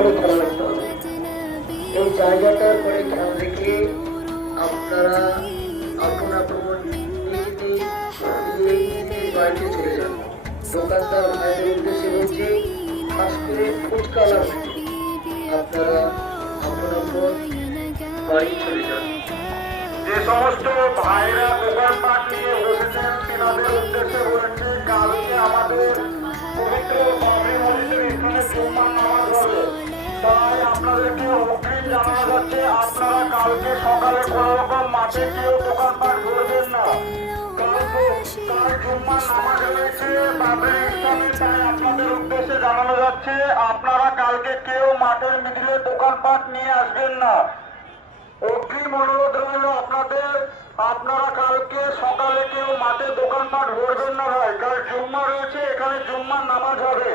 করে খেয়াল রাখতে হবে। এই জায়গাটার পরে খেয়াল রেখে আপনারা আপন আপন বাড়িতে চলে যান। দোকানদার ভাইদের উদ্দেশ্যে বলছি, খাস করে ফুচকাওয়ালা ভাইদের, আপনারা আপন আপন বাড়ি চলে যান। যে সমস্ত ভাইরা দোকানপাট নিয়ে বসেছেন তেনাদের উদ্দেশ্যে বলছি, কালকে আমাদের পবিত্র বাবরি মসজিদের স্থানে জুম্মার নামাজ হবে। তাই আপনাদেরকে অগ্রিম জানানো যাচ্ছে, আপনারা কালকে সকালে কোনো রকম মাঠে কেউ দোকানপাট করবেন না। কালকে তাই জুম্মার নামাজ রয়েছে বাবরি স্থানে, তাই আপনাদের উদ্দেশ্যে জানানো যাচ্ছে আপনারা কালকে কেউ মাঠের মিডিলে দোকানপাট নিয়ে আসবেন না। অগ্রিম অনুরোধ রইল আপনাদের, আপনারা কালকে সকালে কেউ মাঠে দোকানপাট করবেন না ভাই, কাল জুম্মা রয়েছে, এখানে জুম্মার নামাজ হবে।